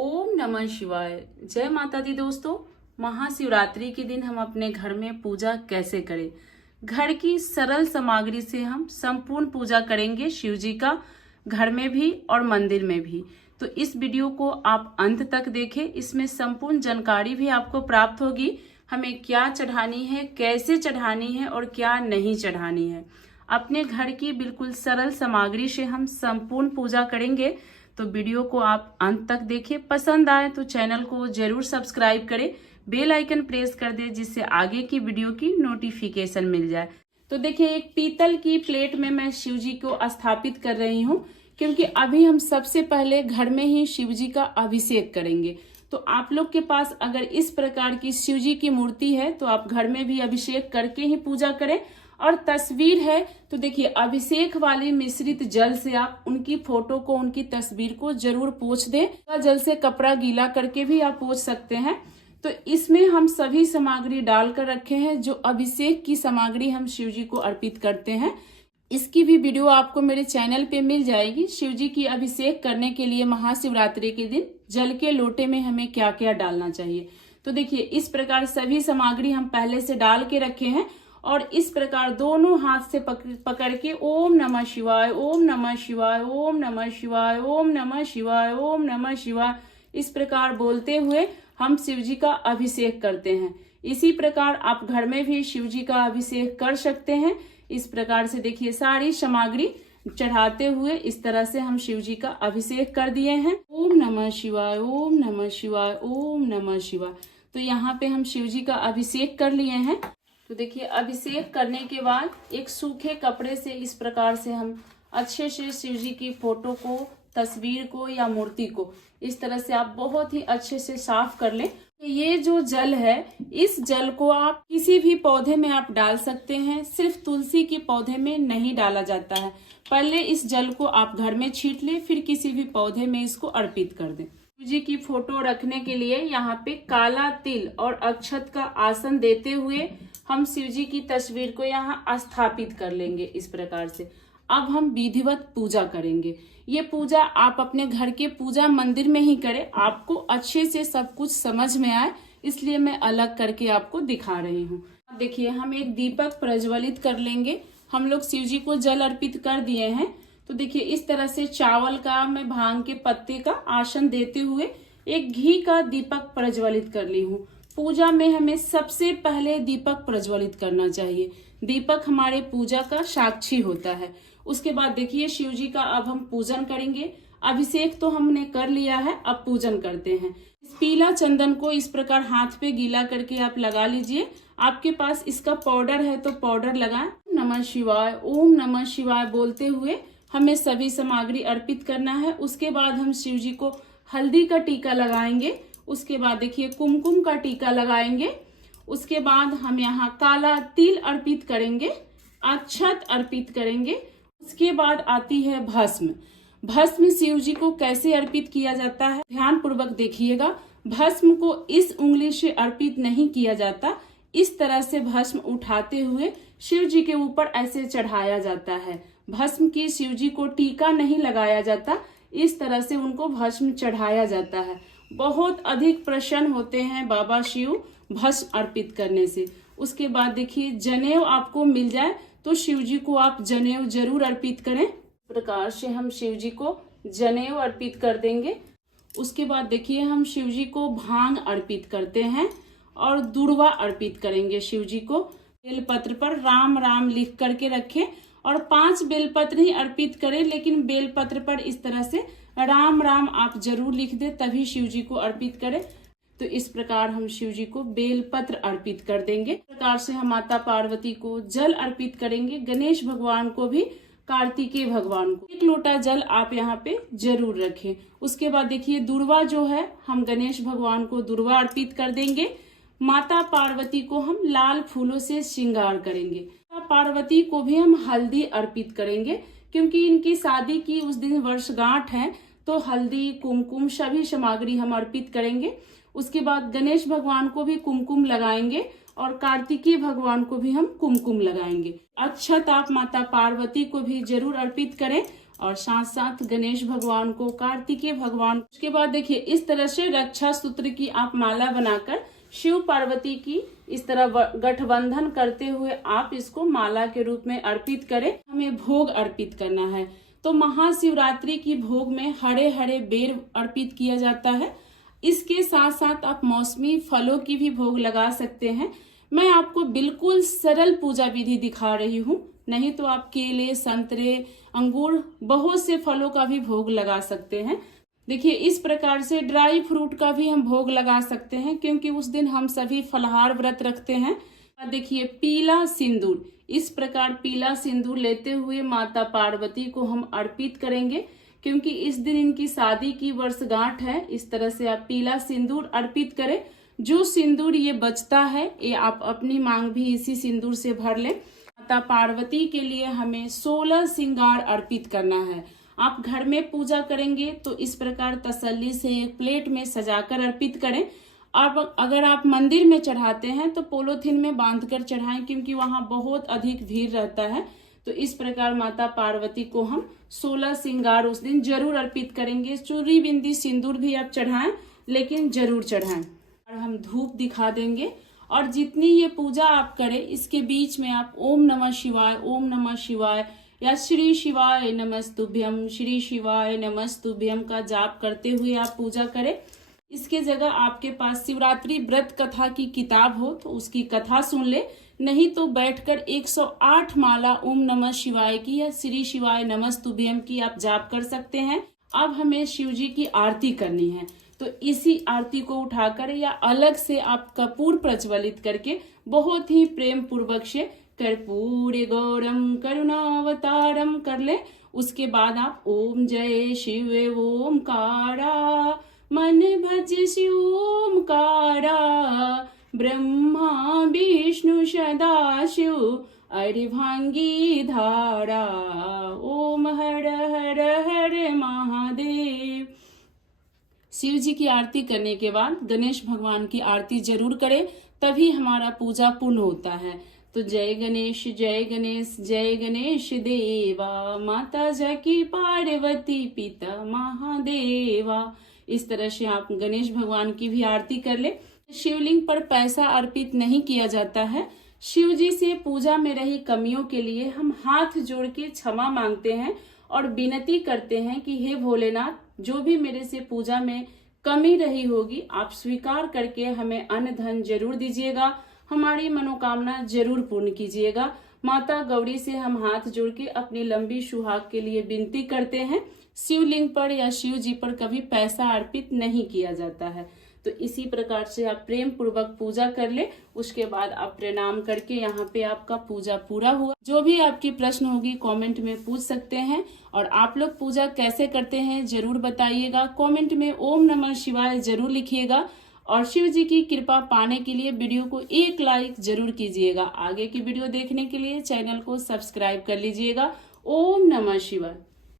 ओम नमः शिवाय। जय माता दी। दोस्तों, महाशिवरात्रि के दिन हम अपने घर में पूजा कैसे करें? घर की सरल सामग्री से हम संपूर्ण पूजा करेंगे शिव जी का, घर में भी और मंदिर में भी। तो इस वीडियो को आप अंत तक देखें, इसमें संपूर्ण जानकारी भी आपको प्राप्त होगी। हमें क्या चढ़ानी है, कैसे चढ़ानी है और क्या नहीं चढ़ानी है। अपने घर की बिल्कुल सरल सामग्री से हम संपूर्ण पूजा करेंगे। तो वीडियो को आप अंत तक देखें। पसंद आए तो चैनल को जरूर सब्सक्राइब करें, बेल आइकन प्रेस कर दें जिससे आगे की वीडियो की नोटिफिकेशन मिल जाए। तो देखिए, एक पीतल की प्लेट में मैं शिव जी को स्थापित कर रही हूँ, क्योंकि अभी हम सबसे पहले घर में ही शिव जी का अभिषेक करेंगे। तो आप लोग के पास अगर इस प्रकार की शिव जी की मूर्ति है तो आप घर में भी अभिषेक करके ही पूजा करें। और तस्वीर है तो देखिए, अभिषेक वाली मिश्रित जल से आप उनकी फोटो को, उनकी तस्वीर को जरूर पोंछ दें। जल से कपड़ा गीला करके भी आप पोंछ सकते हैं। तो इसमें हम सभी सामग्री डालकर रखे हैं, जो अभिषेक की सामग्री हम शिव जी को अर्पित करते हैं। इसकी भी वीडियो आपको मेरे चैनल पे मिल जाएगी। शिव जी की अभिषेक करने के लिए महाशिवरात्रि के दिन जल के लोटे में हमें क्या क्या डालना चाहिए। तो देखिए, इस प्रकार सभी सामग्री हम पहले से डाल के रखे हैं और इस प्रकार दोनों हाथ से पकड़ के ओम नमः शिवाय, ओम नमः शिवाय, ओम नमः शिवाय, ओम नमः शिवाय, ओम नमः शिवाय, इस प्रकार बोलते हुए हम शिव जी का अभिषेक करते हैं। इसी प्रकार आप घर में भी शिव जी का अभिषेक कर सकते हैं। इस प्रकार से देखिए, सारी सामग्री चढ़ाते हुए इस तरह से हम शिव जी का अभिषेक कर दिए हैं। ओम नमः शिवाय, ओम नमः शिवाय, ओम नमः शिवाय। तो यहाँ पे हम शिव जी का अभिषेक कर लिए हैं। तो देखिए, अभिषेक करने के बाद एक सूखे कपड़े से इस प्रकार से हम अच्छे से शिव जी की फोटो को, तस्वीर को या मूर्ति को इस तरह से आप बहुत ही अच्छे से साफ कर लें। ये जो जल है, इस जल को आप किसी भी पौधे में आप डाल सकते हैं। सिर्फ तुलसी के पौधे में नहीं डाला जाता है। पहले इस जल को आप घर में छींट ले, फिर किसी भी पौधे में इसको अर्पित कर दें। शिव जी की फोटो रखने के लिए यहाँ पे काला तिल और अक्षत का आसन देते हुए हम शिव जी की तस्वीर को यहाँ स्थापित कर लेंगे। इस प्रकार से अब हम विधिवत पूजा करेंगे। ये पूजा आप अपने घर के पूजा मंदिर में ही करें, आपको अच्छे से सब कुछ समझ में आए, इसलिए मैं अलग करके आपको दिखा रही हूँ। देखिए, हम एक दीपक प्रज्वलित कर लेंगे। हम लोग शिव जी को जल अर्पित कर दिए हैं। तो देखिए, इस तरह से चावल का, मैं भांग के पत्ते का आसन देते हुए एक घी का दीपक प्रज्वलित कर ली हूँ। पूजा में हमें सबसे पहले दीपक प्रज्वलित करना चाहिए। दीपक हमारे पूजा का साक्षी होता है। उसके बाद देखिए, शिव जी का अब हम पूजन करेंगे। अभिषेक तो हमने कर लिया है, अब पूजन करते हैं। इस पीला चंदन को इस प्रकार हाथ पे गीला करके आप लगा लीजिए। आपके पास इसका पाउडर है तो पाउडर लगाएं। नमः शिवाय, ओम नमः शिवाय बोलते हुए हमें सभी सामग्री अर्पित करना है। उसके बाद हम शिव जी को हल्दी का टीका लगाएंगे। उसके बाद देखिए, कुमकुम का टीका लगाएंगे। उसके बाद हम यहाँ काला तिल अर्पित करेंगे, अक्षत अर्पित करेंगे। उसके बाद आती है भस्म। भस्म शिव जी को कैसे अर्पित किया जाता है, ध्यान पूर्वक देखिएगा। भस्म को इस उंगली से अर्पित नहीं किया जाता। इस तरह से भस्म उठाते हुए शिव जी के ऊपर ऐसे चढ़ाया जाता है। भस्म की शिव जी को टीका नहीं लगाया जाता, इस तरह से उनको भस्म चढ़ाया जाता है। बहुत अधिक प्रसन्न होते हैं बाबा शिव भस्म अर्पित करने से। उसके बाद देखिए, जनेऊ आपको मिल जाए तो शिव जी को आप जनेऊ जरूर अर्पित करें। इस प्रकार से हम शिव जी को जनेऊ अर्पित कर देंगे। उसके बाद देखिए, हम शिव जी को भांग अर्पित करते हैं और दूर्वा अर्पित करेंगे शिव जी को। बेलपत्र पर राम राम लिख करके रखें और 5 बेलपत्र ही अर्पित करें, लेकिन बेलपत्र पर इस तरह से राम राम आप जरूर लिख दे, तभी शिव जी को अर्पित करें। तो इस प्रकार हम शिव जी को बेलपत्र अर्पित कर देंगे। इस प्रकार से हम माता पार्वती को जल अर्पित करेंगे, गणेश भगवान को भी, कार्तिकेय भगवान को। 1 लोटा जल आप यहाँ पे जरूर रखें। उसके बाद देखिए, दूर्वा जो है, हम गणेश भगवान को दूर्वा अर्पित कर देंगे। माता पार्वती को हम लाल फूलों से श्रृंगार करेंगे। माता पार्वती को भी हम हल्दी अर्पित करेंगे, क्योंकि इनकी शादी की उस दिन वर्षगांठ है, तो हल्दी, कुमकुम सभी सामग्री हम अर्पित करेंगे। उसके बाद गणेश भगवान को भी कुमकुम लगाएंगे और कार्तिकेय भगवान को भी हम कुमकुम लगाएंगे। अक्षत आप माता पार्वती को भी जरूर अर्पित करें और साथ साथ गणेश भगवान को, कार्तिकेय भगवान। उसके बाद देखिए इस तरह से रक्षा सूत्र की आप माला बनाकर शिव पार्वती की इस तरह गठबंधन करते हुए आप इसको माला के रूप में अर्पित करें। हमें भोग अर्पित करना है, तो महाशिवरात्रि की भोग में हरे हरे बेर अर्पित किया जाता है। इसके साथ साथ आप मौसमी फलों की भी भोग लगा सकते हैं। मैं आपको बिल्कुल सरल पूजा विधि दिखा रही हूँ, नहीं तो आप केले, संतरे, अंगूर, बहुत से फलों का भी भोग लगा सकते हैं। देखिए इस प्रकार से ड्राई फ्रूट का भी हम भोग लगा सकते हैं, क्योंकि उस दिन हम सभी फलाहार व्रत रखते हैं। देखिए पीला सिंदूर, इस प्रकार पीला सिंदूर लेते हुए माता पार्वती को हम अर्पित करेंगे, क्योंकि इस दिन इनकी शादी की वर्षगांठ है। इस तरह से आप पीला सिंदूर अर्पित करें। जो सिंदूर ये बचता है ये आप अपनी मांग भी इसी सिंदूर से भर लें। माता पार्वती के लिए हमें 16 श्रृंगार अर्पित करना है। आप घर में पूजा करेंगे तो इस प्रकार तसल्ली से एक प्लेट में सजाकर अर्पित करें। और अगर आप मंदिर में चढ़ाते हैं तो पॉलीथिन में बांधकर चढ़ाएं, क्योंकि वहां बहुत अधिक भीड़ रहता है। तो इस प्रकार माता पार्वती को हम 16 श्रृंगार उस दिन जरूर अर्पित करेंगे। चूड़ी, बिंदी, सिंदूर भी आप चढ़ाएं, लेकिन जरूर चढ़ाएं। और हम धूप दिखा देंगे। और जितनी ये पूजा आप करें इसके बीच में आप ओम नमः शिवाय, ओम नमः शिवाय या श्री शिवाय नमस्तुभ्यम, श्री शिवाय नमस्तुभ्यम का जाप करते हुए आप पूजा करें। इसके जगह आपके पास शिवरात्रि व्रत कथा की किताब हो तो उसकी कथा सुन ले, नहीं तो बैठकर 108 माला ओम नमः शिवाय की या श्री शिवाय नमस्तुभ्यम की आप जाप कर सकते हैं। अब हमें शिव जी की आरती करनी है, तो इसी आरती को उठाकर या अलग से आप कपूर प्रज्वलित करके बहुत ही प्रेम पूर्वक से कर्पूरे गौरम करुणावतारम कर ले। उसके बाद आप ओम जय शिव ओमकारा, मन भज शिव ओमकारा, ब्रह्मा विष्णु सदा शिव अर्धांगी धारा, ओम हर हर हर महादेव। शिव जी की आरती करने के बाद गणेश भगवान की आरती जरूर करें, तभी हमारा पूजा पूर्ण होता है। तो जय गणेश जय गणेश जय गणेश देवा, माता जकी पार्वती पिता महादेवा। इस तरह से आप गणेश भगवान की भी आरती कर ले। शिवलिंग पर पैसा अर्पित नहीं किया जाता है। शिव जी से पूजा में रही कमियों के लिए हम हाथ जोड़ के क्षमा मांगते हैं और विनती करते हैं कि हे भोलेनाथ, जो भी मेरे से पूजा में कमी रही होगी आप स्वीकार करके हमें अन्न धन जरूर दीजिएगा, हमारी मनोकामना जरूर पूर्ण कीजिएगा। माता गौरी से हम हाथ जोड़ के अपनी लंबी सुहाग के लिए विनती करते हैं। शिवलिंग पर या शिव जी पर कभी पैसा अर्पित नहीं किया जाता है। तो इसी प्रकार से आप प्रेम पूर्वक पूजा कर ले। उसके बाद आप प्रणाम करके यहाँ पे आपका पूजा पूरा हुआ। जो भी आपकी प्रश्न होगी कमेंट में पूछ सकते हैं। और आप लोग पूजा कैसे करते हैं जरूर बताइएगा। कमेंट में ओम नमः शिवाय जरूर लिखिएगा। और शिव जी की कृपा पाने के लिए वीडियो को एक लाइक जरूर कीजिएगा। आगे की वीडियो देखने के लिए चैनल को सब्सक्राइब कर लीजिएगा। ओम नमः शिवाय।